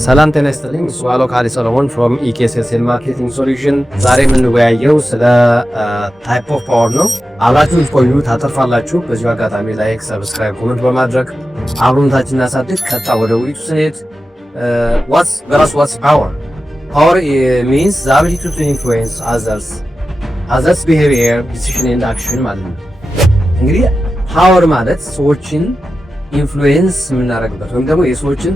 ሰላም ጤና ይስጥልኝ። ስዋሎ ካሊ ሰሎሞን ፍሮም ኢኬኤስኤል ማርኬቲንግ ሶሉሽን። ዛሬ የምንወያየው ስለ ታይፕ ኦፍ ፓወር ነው። አብራችሁን ቆዩ፣ ታተርፋላችሁ። በዚሁ አጋጣሚ ላይክ፣ ሰብስክራይብ፣ ኮሜንት በማድረግ አብሮነታችንን እናሳድግ። ቀጥታ ወደ ውይይቱ ስንሄድ ዋትስ ፓወር? ፓወር ሚንስ ዘ አቢሊቲ ቱ ኢንፍሉዌንስ አዘርስ ቢሄቪየር ዲሲዥን ኤንድ አክሽን ማለት ነው። እንግዲህ ፓወር ማለት ሰዎችን ኢንፍሉዌንስ የምናደርግበት ወይም ደግሞ የሰዎችን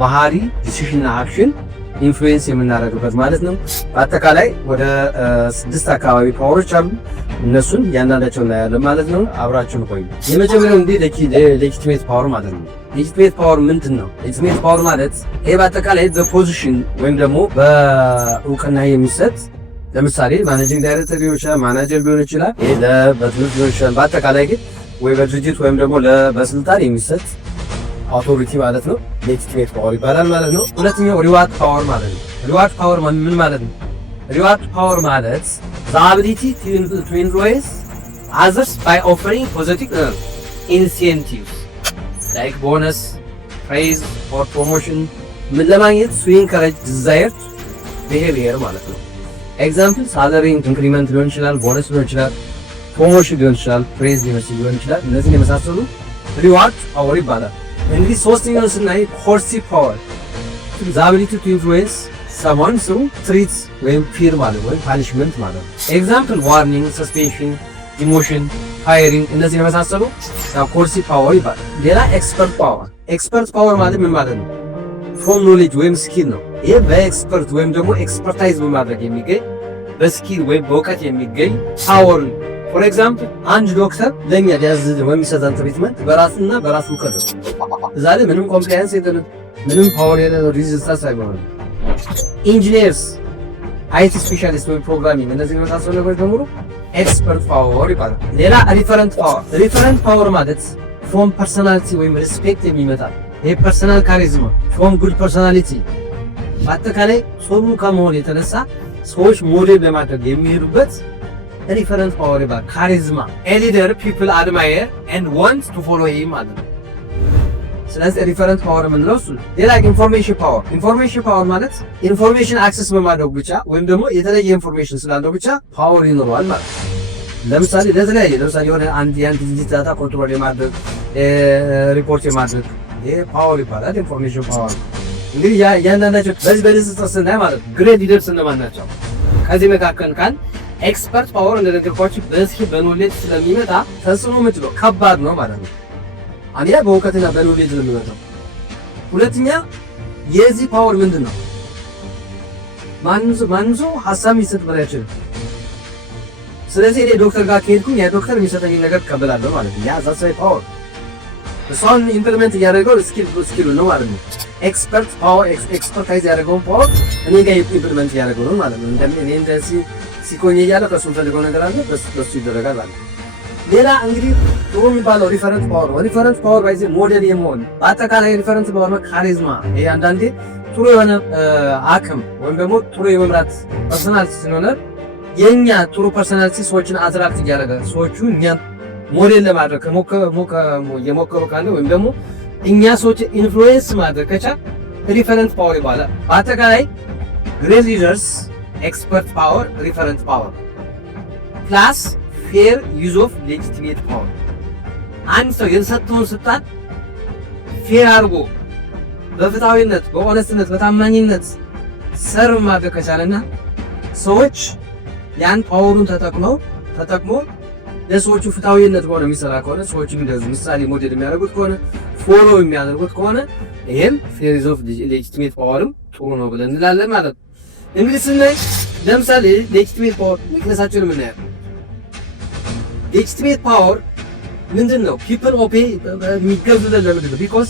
ባህሪ ዲሲዥን እና አክሽን ኢንፍሉዌንስ የምናደርግበት ማለት ነው። በአጠቃላይ ወደ 6 አካባቢ ፓወሮች አሉ። እነሱን እያንዳንዳቸው እናያለን ማለት ነው። አብራችሁን ቆዩ። የመጀመሪያው እንግዲህ ሌጂቲሜት ፓወር ማለት ነው። ሌጂቲሜት ፓወር ምንድን ነው? ሌጂቲሜት ፓወር ማለት ይሄ በአጠቃላይ በፖዚሽን ወይም ደግሞ በእውቅና የሚሰጥ ለምሳሌ ማኔጂንግ ዳይሬክተር ሊሆን ይችላል፣ ማናጀር ሊሆን ይችላል፣ ይሄ በትምህርት ሊሆን ይችላል። በአጠቃላይ ግን ወይ በድርጅት ወይም ደግሞ በስልጣን የሚሰጥ አውቶሪቲ ማለት ነው። ሌጂቲሜት ፓወር ይባላል ማለት ነው። ሁለተኛው ሪዋርድ ፓወር ማለት ነው። ሪዋርድ ፓወር ምን ማለት ነው? ሪዋርድ ፓወር ማለት the ability to influence others by offering positive incentives like bonus, praise or promotion ምን ለማግኘት to encourage desired behavior ማለት ነው። ኤግዛምፕል ሳለሪ ኢንክሪመንት ሊሆን ይችላል፣ ቦነስ ሊሆን ይችላል፣ ፕሮሞሽን ሊሆን ይችላል፣ ፕሬዝ ሊሆን ይችላል። እነዚህን የመሳሰሉ ሪዋርድ ፓወር ይባላል። እንግዲህ ሶስተኛውን ስናይ ኮርሲቭ ፓወር the ability to influence someone through threats ወይም ፊር ማለት ወይም ፓኒሽመንት ማለት ነው። ኤግዛምፕል ዋርኒንግ፣ ሰስፔንሽን፣ ዲሞሽን፣ ፋየሪንግ እነዚህ የመሳሰሉ ኮርሲቭ ፓወር ይባላል። ሌላ ኤክስፐርት ፓወር። ኤክስፐርት ፓወር ማለት ምን ማለት ነው? ፍሮም ኖሌጅ ወይም ስኪል ነው። ይህ በኤክስፐርት ወይም ደግሞ ኤክስፐርታይዝ በማድረግ የሚገኝ በስኪል ወይም በእውቀት የሚገኝ ፓወር ነው። ፎር ኤግዛምፕል አንድ ዶክተር ለኛ ሊያዝዝ ወይም የሚሰጠን ትሪትመንት በራሱና በራሱ እውቀት ነው። እዛ ላይ ምንም ኮምፕላያንስ የለም፣ ምንም ፓወር የለም፣ ሪዚስታንስ አይሆንም። ኢንጂነርስ፣ አይቲ ስፔሻሊስት ወይም ፕሮግራሚንግ እነዚህ የመሳሰሉ ነገሮች በሙሉ ኤክስፐርት ፓወር ይባላል። ሌላ ሪፈረንት ፓወር። ሪፈረንት ፓወር ማለት ፍሮም ፐርሶናሊቲ ወይም ሪስፔክት የሚመጣ ይሄ ፐርሶናል ካሪዝማ ፍሮም ጉድ ፐርሶናሊቲ በአጠቃላይ ሶሉ ከመሆን የተነሳ ሰዎች ሞዴል ለማድረግ የሚሄዱበት ሪፈረንት ፓወር ይባላል። ካሪዝማ ኤ ሊደር ፒፕል አድማየር ኤንድ ዋንት ቱ ፎሎ ሂም ማለት ነው። ስለዚህ ሪፈረንት ፓወር የምንለው እሱ። ሌላ ኢንፎርሜሽን ፓወር። ኢንፎርሜሽን ፓወር ማለት ኢንፎርሜሽን አክሰስ በማድረግ ብቻ ወይም ደግሞ የተለየ ኢንፎርሜሽን ስላለው ብቻ ፓወር ይኖረዋል ማለት ነው። ለምሳሌ የሆነ የአንድ ድርጅት ዳታ ኮንትሮል የማድረግ ሪፖርት የማድረግ ይሄ ፓወር ይባላል። ኢንፎርሜሽን ፓወር እንግዲህ ያንዳንዳቸው በዚህ ስናይ ማለት ነው ግሬድ ሊደርስ እነማን ናቸው? ከዚህ መካከል ኤክስፐርት ፓወር እንደነገርኳችሁ በስኪል በኖሌጅ ስለሚመጣ ተጽዕኖ ምንጭነው ከባድ ነው ማለት ነው። አንደኛ በእውቀትና በኖሌጅ ነው የሚመጣው። ሁለተኛ የዚህ ፓወር ምንድን ነው? ማንም ሰው ሀሳብ የሚሰጥበት አይችልም። ስለዚህ እኔ ዶክተር ጋር ከሄድኩኝ ያ ዶክተር የሚሰጠኝ ነገር እቀበላለሁ ማለት ነው። ያ ዛሳይ ፓወር እሷን ኢምፕሊመንት እያደረገው ስኪሉ ነው ማለት ነው። ኤክስፐርት ፓወር ኤክስፐርታይዝ ያደረገውን ፓወር እኔ ጋር ኢምፕሊመንት እያደረገው ነው ማለት ነው። እኔ እንደዚህ ሲኮኝ እያለ ከሱ ፈልገው ነገር አለ በሱ ይደረጋል ማለት ነው። ሌላ እንግዲህ ጥሩ የሚባለው ሪፈረንት ፓወር ነው። ሪፈረንት ፓወር ባይዘ ሞዴል የመሆን በአጠቃላይ ሪፈረንት ፓወር ነው። ካሪዝማ ይሄ አንዳንዴ ጥሩ የሆነ አቅም ወይም ደግሞ ጥሩ የመምራት ፐርሰናሊቲ ስለሆነ የኛ ጥሩ ፐርሰናሊቲ ሰዎችን አትራክት እያደረገ ሰዎቹ እኛን ሞዴል ለማድረግ የሞከሩ ካለ ወይም ደግሞ እኛ ሰዎች ኢንፍሉዌንስ ማድረግ ከቻል ሪፈረንት ፓወር ይባላል። በአጠቃላይ ግሬት ሊደርስ ኤክስፐርት ፓወር፣ ሪፈረንት ፓወር ፕላስ ፌር ዩዝ ኦፍ ሌጂቲሜት ፓወር። አንድ ሰው የተሰጠውን ስልጣን ፌር አድርጎ በፍትሃዊነት፣ በኦነስትነት፣ በታማኝነት ሰርቭ ማድረግ ከቻለና ሰዎች ያን ፓወሩን ተጠቅሞ ለሰዎቹ ፍትሃዊነት በሆነ የሚሰራ ከሆነ ሰዎቹ እንደዚህ ምሳሌ ሞዴል የሚያደርጉት ከሆነ ፎሎ የሚያደርጉት ከሆነ ይሄም ፌር ዩዝ ኦፍ ሌጂቲሜት ፓወርም ጥሩ ነው ብለን እንላለን ማለት ነው። እንግዲህ ስናይ ለምሳሌ ሌጂቲሜት ፓወር ዊክነሳቸውን የምናየው ሌጂቲሜት ፓወር ምንድን ነው? ፒፕል ኦፔ የሚገዙለት ለምንድን ነው? ቢኮዝ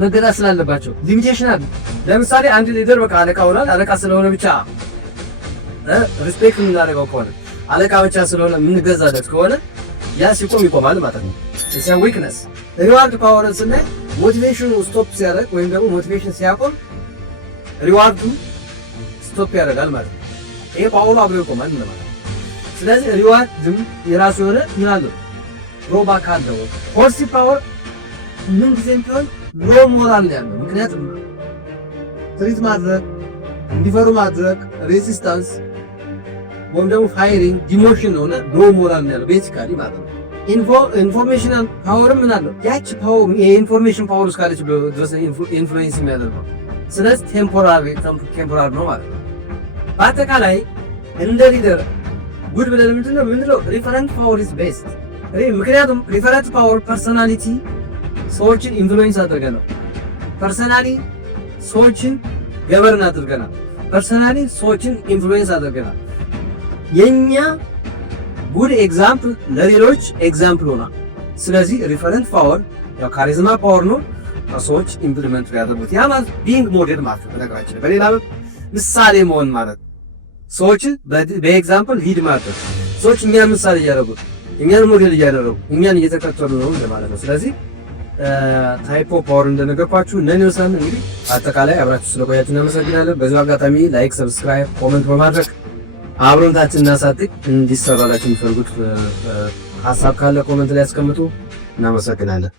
መገዛት ስላለባቸው። ሊሚቴሽን አለ። ለምሳሌ አንድ ሊደር በቃ አለቃ ሆኗል። አለቃ ስለሆነ ብቻ ሪስፔክት የምናደርገው ከሆነ አለቃ ብቻ ስለሆነ የምንገዛለት ከሆነ ያ ሲቆም ይቆማል ማለት ነው። እሱ ዊክነስ። ሪዋርድ ፓወርን ስናይ ሞቲቬሽኑ ስቶፕ ሲያደርግ ወይም ደግሞ ሞቲቬሽን ሲያቆም ሪዋርዱ ስቶፕ ያደርጋል ማለት ነው። ይሄ ፓወሩ አብሮ ይቆማል ማለት ነው። ስለዚህ ሪዋርድም የራሱ የሆነ ምን አለው? ድሮባክ አለው። ኮርሲቭ ፓወር ምን ጊዜም ቢሆን ሎ ሞራል ያለው ምክንያቱም ትሪት ማድረግ፣ እንዲፈሩ ማድረግ፣ ሬዚስታንስ ወይም ደግሞ ፋይሪንግ ዲሞሽን ነው እና ሎ ሞራል ነው ያለው ቤሲካሊ ማለት ነው። ኢንፎርሜሽናል ፓወር ምን አለው? ያቺ ፓወር የኢንፎርሜሽን ፓወር እስካለች ድረስ ኢንፍሉዌንስ የሚያደርገው ስለዚህ ቴምፖራሪ ነው ማለት ነው። በአጠቃላይ እንደ ሊደር ጉድ ብለን ምንድነው ሪፈረንት ፓወር ኢዝ ቤስት። ምክንያቱም ሪፈረንት ፓወር ፐርሰናሊቲ ሰዎችን ኢንፍሉዌንስ አድርገናል። ፐርሰናሊ ሰዎችን ገበርን አድርገናል። ፐርሰናሊ ሰዎችን ኢንፍሉዌንስ አድርገናል። የኛ ጉድ ኤግዛምፕል ለሌሎች ኤግዛምፕል ሆኗል። ስለዚህ ሪፈረንት ፓወር ያው ካሪዝማ ፓወር ነው ሰዎች ኢምፕሊመንት ያደርጉት። ያ ማለት ቢንግ ሞዴል ማለት ነው። በነገራችን በሌላ ምሳሌ መሆን ማለት ሰዎች በኤግዛምፕል ሊድ ማድረግ ሰዎች እኛን ምሳሌ እያደረጉት እኛን ሞዴል እያደረጉ እኛን እየተከተሉ ነው ማለት ነው። ስለዚህ ታይፕ ኦፍ ፓወር እንደነገርኳችሁ እነዚህ ወሰን እንግዲህ አጠቃላይ አብራችሁ ስለቆያችሁ እናመሰግናለን። በዚሁ አጋጣሚ ላይክ፣ ሰብስክራይብ፣ ኮሜንት በማድረግ አብሮነታችን እናሳድግ። እንዲሰራላችሁ የሚፈልጉት ሀሳብ ካለ ኮሜንት ላይ ያስቀምጡ። እናመሰግናለን።